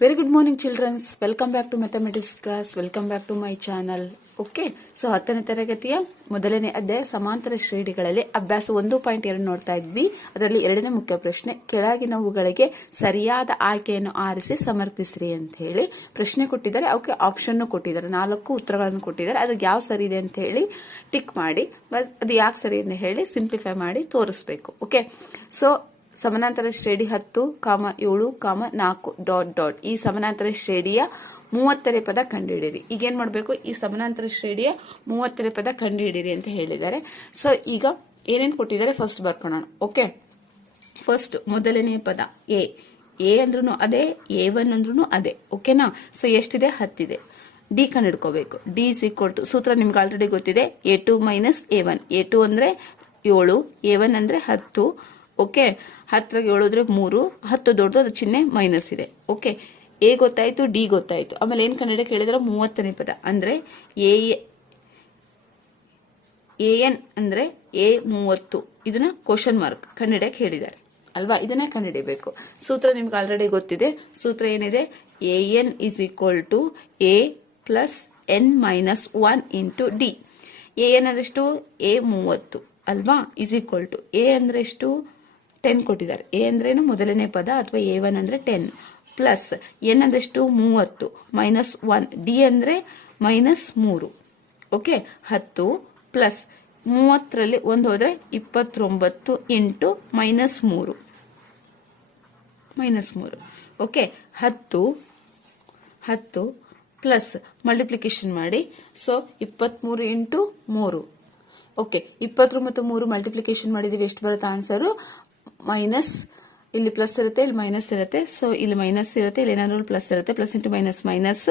Very good morning, children. Welcome back to mathematics class. Welcome back to my channel. Okay, so 10ನೇ ತರಗತಿಯ ಮೊದಲನೇ ಅಧ್ಯಾಯ ಸಮಾಂತರ ಶ್ರೇಣಿಗಳಲ್ಲಿ ಅಭ್ಯಾಸ 1.2 ನೋಡ್ತಾ ಇದ್ವಿ. ಅದರಲ್ಲಿ ಎರಡನೇ ಮುಖ್ಯ ಪ್ರಶ್ನೆ, ಕೆಳಗಿನವುಗಳಿಗೆ ಸರಿಯಾದ ಆಯ್ಕೆಯನ್ನು ಆರಿಸಿ ಸಮರ್ಥಿಸ್ರಿ ಅಂತ ಹೇಳಿ ಪ್ರಶ್ನೆ ಕೊಟ್ಟಿದ್ದಾರೆ. ಅವಕ್ಕೆ ಆಪ್ಷನ್ ಕೊಟ್ಟಿದ್ದಾರೆ, 4 ಉತ್ತರಗಳನ್ನು ಕೊಟ್ಟಿದ್ದಾರೆ. ಅದ್ರಿಗೆ ಯಾವ ಸರಿ ಇದೆ ಅಂತ ಹೇಳಿ ಟಿಕ್ ಮಾಡಿ, ಅದು ಯಾಕೆ ಸರಿ ಅಂತ ಹೇಳಿ ಸಿಂಪ್ಲಿಫೈ ಮಾಡಿ ತೋರಿಸ್ಬೇಕು. ಓಕೆ, ಸೊ ಸಮಾನಾಂತರ ಶ್ರೇಣಿ 10, 7, 4 ... ಈ ಸಮಾನಾಂತರ ಶ್ರೇಣಿಯ 30ನೇ ಪದ ಕಂಡುಹಿಡಿಯಿರಿ. ಈಗ ಏನ್ ಮಾಡಬೇಕು, ಈ ಸಮಾನಾಂತರ ಶ್ರೇಣಿಯ 30ನೇ ಪದ ಕಂಡುಹಿಡಿಯಿರಿ ಅಂತ ಹೇಳಿದ್ದಾರೆ. ಸೊ ಈಗ ಏನೇನು ಕೊಟ್ಟಿದ್ದಾರೆ ಫಸ್ಟ್ ಬರ್ಕೊಳ್ಳೋಣ. ಓಕೆ, ಫಸ್ಟ್ ಮೊದಲನೇ ಪದ ಎ ಅಂದ್ರೂ ಅದೇ, A1 ಅಂದ್ರೂ ಅದೇ. ಓಕೆನಾ? ಸೊ ಎಷ್ಟಿದೆ? 10 ಇದೆ. ಡಿ ಕಂಡುಹಿಡ್ಕೋಬೇಕು. ಡಿ ಇಸ್ ಈಕ್ವಲ್ ಟು, ಸೂತ್ರ ನಿಮ್ಗೆ ಆಲ್ರೆಡಿ ಗೊತ್ತಿದೆ, A2 ಮೈನಸ್ A1. A2 ಅಂದ್ರೆ 7, A1 ಅಂದ್ರೆ 10. ಓಕೆ, 10 7 ಅಂದ್ರೆ 3, 10 ದೊಡ್ಡದು, ಅದು ಚಿಹ್ನೆ ಮೈನಸ್ ಇದೆ. ಓಕೆ, ಎ ಗೊತ್ತಾಯ್ತು, ಡಿ ಗೊತ್ತಾಯ್ತು. ಆಮೇಲೆ ಏನ್ ಕಂಡುಹಿಡಿಯಕ್ಕೆ ಹೇಳಿದ್ರೆ 30ನೇ ಪದ ಅಂದ್ರೆ ಎನ್ ಅಂದ್ರೆ A30. ಇದನ್ನ ಕ್ವಶನ್ ಮಾರ್ಕ್ ಕಂಡುಹಿಡಿಯಕ್ಕೆ ಹೇಳಿದ್ದಾರೆ ಅಲ್ವಾ? ಇದನ್ನೇ ಕಂಡುಹಿಡಿಯಬೇಕು. ಸೂತ್ರ ನಿಮ್ಗೆ ಆಲ್ರೆಡಿ ಗೊತ್ತಿದೆ. ಸೂತ್ರ ಏನಿದೆ? AN is equal to A plus N minus 1 into D. AN ಅಂದ್ರೆ ಎಷ್ಟು? A30 ಅಲ್ವಾ? ಇಸ್ ಈಕ್ವಲ್ ಟು ಎ ಅಂದ್ರೆ ಎಷ್ಟು? 10 ಕೊಟ್ಟಿದ್ದಾರೆ. ಎ ಅಂದ್ರೇನು? ಮೊದಲನೇ ಪದ ಅಥವಾ A1 ಅಂದ್ರೆ 10 ಪ್ಲಸ್ ಎನ್ ಅಂದ್ರೆ ಎಷ್ಟು? 30 ಮೈನಸ್ 1. ಡಿ ಅಂದ್ರೆ ಮೈನಸ್ 3. ಓಕೆ, 10 ಪ್ಲಸ್ 30ರಲ್ಲಿ 1 ಹೋದ್ರೆ 29 into minus 3. Okay, 10 plus multiplication ಮಾಡಿ. So 23 into 3. ಓಕೆ, 20 ಮತ್ತು 3 ಮಲ್ಟಿಪ್ಲಿಕೇಶನ್ ಮಾಡಿದೀವಿ. ಎಷ್ಟು ಬರುತ್ತೆ ಆನ್ಸರು? ಮೈನಸ್, ಇಲ್ಲಿ ಪ್ಲಸ್ ಇರುತ್ತೆ, ಇಲ್ಲಿ ಮೈನಸ್ ಇರುತ್ತೆ. ಸೊ ಇಲ್ಲಿ ಮೈನಸ್ ಇರುತ್ತೆ, ಇಲ್ಲಿ ಏನಾದ್ರು ಪ್ಲಸ್ ಇರುತ್ತೆ. Plus into minus minus.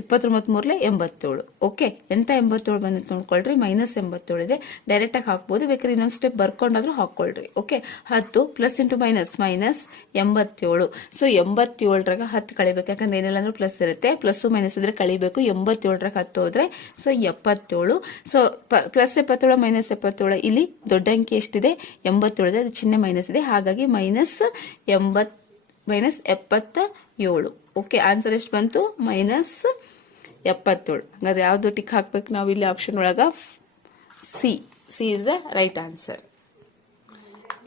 20 ಮತ್ತು 3 87. ಓಕೆ, ಎಂತ 87 ಬಂದಿತ್ತು ನೋಡ್ಕೊಳ್ರಿ. ಮೈನಸ್ 87 ಇದೆ. ಡೈರೆಕ್ಟ್ ಆಗಿ ಹಾಕ್ಬೋದು, ಬೇಕಾದ್ರೆ ಇನ್ನೊಂದು ಸ್ಟೆಪ್ ಬರ್ಕೊಂಡಾದ್ರೂ ಹಾಕೊಳ್ರಿ. Okay, 10 plus into minus minus 87. So 87ರಾಗ 10 ಕಳಿಬೇಕು, ಯಾಕಂದ್ರೆ ಏನೆಲ್ಲ ಅಂದ್ರೂ ಪ್ಲಸ್ ಇರುತ್ತೆ. ಪ್ಲಸ್ ಮೈನಸ್ ಇದ್ರೆ ಕಳಿಬೇಕು. 87ರಾಗ 10 ಹೋದ್ರೆ ಸೊ 77. ಸೊ ಪ್ಲಸ್ 77 ಮೈನಸ್ 77, ಇಲ್ಲಿ ದೊಡ್ಡ ಅಂಕಿ ಎಷ್ಟಿದೆ? 87 ಇದೆ. ಅದು ಚಿಹ್ನೆ ಮೈನಸ್ ಇದೆ, ಹಾಗಾಗಿ ಮೈನಸ್ 77. ಓಕೆ, ಆನ್ಸರ್ ಎಷ್ಟು ಬಂತು? ಮೈನಸ್ 77. ಹಾಗಾದ್ರೆ ಯಾವ್ದು ಟಿಕ್ ಹಾಕ್ಬೇಕು ನಾವು ಇಲ್ಲಿ ಆಪ್ಷನ್ ಒಳಗ? C is the right answer.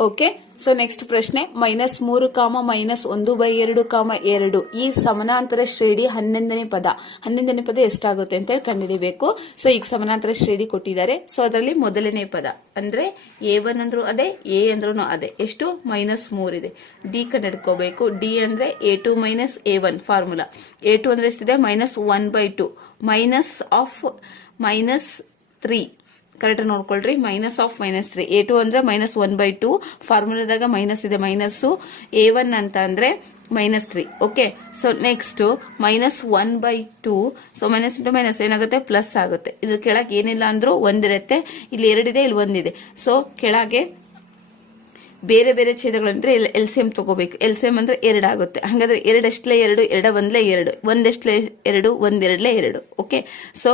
Okay, so next ಪ್ರಶ್ನೆ, -3, ಮೈನಸ್ 1/2, 2 ಈ ಸಮಾನಾಂತರ ಶ್ರೇಣಿ 11ನೇ ಪದ. 11ನೇ ಪದ ಎಷ್ಟಾಗುತ್ತೆ ಅಂತ ಹೇಳಿ ಕಂಡುಹಿಡಿಬೇಕು. ಸೊ ಈಗ ಸಮಾನಾಂತರ ಶ್ರೇಣಿ ಕೊಟ್ಟಿದ್ದಾರೆ. ಸೊ ಅದರಲ್ಲಿ ಮೊದಲನೇ ಪದ ಅಂದ್ರೆ A1 ಅಂದ್ರೂ ಅದೇ, ಎ ಅಂದ್ರೂ ಅದೇ. ಎಷ್ಟು? -3 ಇದೆ. ಡಿ ಕಂಡುಹಿಡ್ಕೋಬೇಕು. ಡಿ ಅಂದ್ರೆ A2 minus A1 formula. A2 ಅಂದ್ರೆ ಎಷ್ಟಿದೆ? -1/2 ಮೈನಸ್ ಆಫ್ -3. ಕರೆಕ್ಟ್ ನೋಡ್ಕೊಳ್ರಿ. -3. A2 ಅಂದ್ರೆ -1/2 ಫಾರ್ಮುಲಾದಾಗ ಮೈನಸ್ ಇದೆ, ಮೈನಸ್ಸು. A1 ಅಂತ ಅಂದ್ರೆ -3. Okay, so next -1/2. So minus into minus ಏನಾಗುತ್ತೆ? ಪ್ಲಸ್ ಆಗುತ್ತೆ. ಇದ್ರ ಕೆಳಗೆ ಏನಿಲ್ಲ ಅಂದ್ರೂ ಒಂದಿರುತ್ತೆ. ಇಲ್ಲಿ 2 ಇದೆ, ಇಲ್ಲಿ 1 ಇದೆ. ಸೊ ಕೆಳಗೆ ಬೇರೆ ಬೇರೆ ಛೇದಗಳಂದ್ರೆ LCM ತಗೋಬೇಕು. LCM ಅಂದ್ರೆ 2 ಆಗುತ್ತೆ. ಹಾಗಾದ್ರೆ 2 ಎಷ್ಟಲೇ 2, 2 1 2, 1 ಎಷ್ಟಲೇ 2, 1 2 2. Okay, so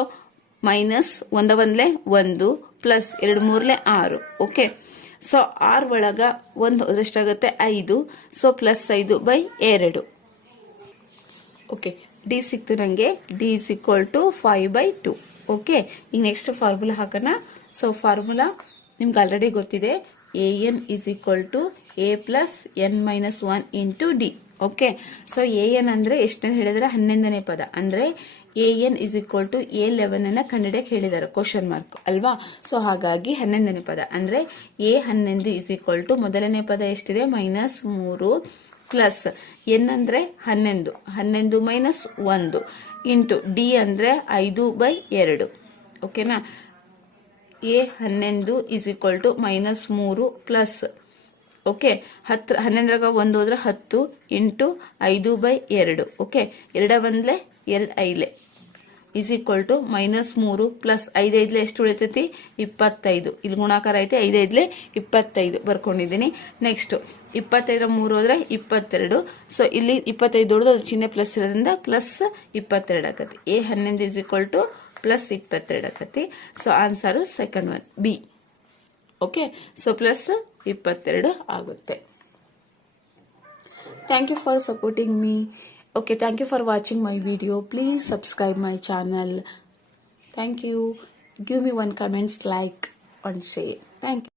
minus 1 1 1 plus 2 3 6. Okay, so 6 ಒಳಗ 1 ಹೋದ್ರೆ ಎಷ್ಟಾಗುತ್ತೆ? 5. So plus 5/2. ಓಕೆ, ಡಿ ಸಿಕ್ತು ನಂಗೆ. D is equal to 5/2. Okay, ಈಗ ನೆಕ್ಸ್ಟ್ ಫಾರ್ಮುಲಾ ಹಾಕೋಣ. ಸೊ ಫಾರ್ಮುಲಾ ನಿಮ್ಗೆ ಆಲ್ರೆಡಿ ಗೊತ್ತಿದೆ. AN is equal to A plus N minus 1 into D. Okay, so AN ಅಂದ್ರೆ ಎಷ್ಟು ಹೇಳಿದ್ರೆ 11ನೇ ಪದ ಅಂದ್ರೆ AN is equal to A11 ಅನ್ನ ಕಂಡುಹಿಡಿಯಕ್ಕೆ ಹೇಳಿದ್ದಾರೆ, ಕ್ವಶನ್ ಮಾರ್ಕ್ ಅಲ್ವಾ? ಸೊ ಹಾಗಾಗಿ 11ನೇ ಪದ ಅಂದ್ರೆ A11 ಇಸ್ ಈಕ್ವಲ್ ಟು ಮೊದಲನೇ ಪದ ಎಷ್ಟಿದೆ? -3 ಪ್ಲಸ್ ಎನ್ ಅಂದ್ರೆ 11 ಮೈನಸ್ 1 ಇಂಟು ಡಿ ಅಂದ್ರೆ 5/2. ಓಕೆನಾ? A11 is equal to -3 plus, okay, 11ರಾಗ 1 ಹೋದ್ರೆ 10 into 5/2. Okay, 2 1 2 5 is equal to -3 plus 5 5 ಎಷ್ಟು ಉಳಿತೈತಿ? 25. ಇಲ್ಲಿ ಗುಣಾಕಾರ ಐತೆ, 5 5 25 ಬರ್ಕೊಂಡಿದ್ದೀನಿ. ನೆಕ್ಸ್ಟ್ 25 3 ಹೋದ್ರೆ 22. ಸೊ ಇಲ್ಲಿ 25 ದೊಡ್ಡದು, ಅದು ಚಿಹ್ನೆ ಪ್ಲಸ್ ಇರೋದ್ರಿಂದ ಪ್ಲಸ್ 22 ಆಗತ್ತೆ. A11 is equal to plus 22 ಆಗತ್ತೆ. So answer second one B. Okay, so plus 22 ಆಗುತ್ತೆ. Thank you for supporting me. Okay, thank you for watching my video. Please subscribe my channel. Thank you. Give me one comments, like and share. Thank you.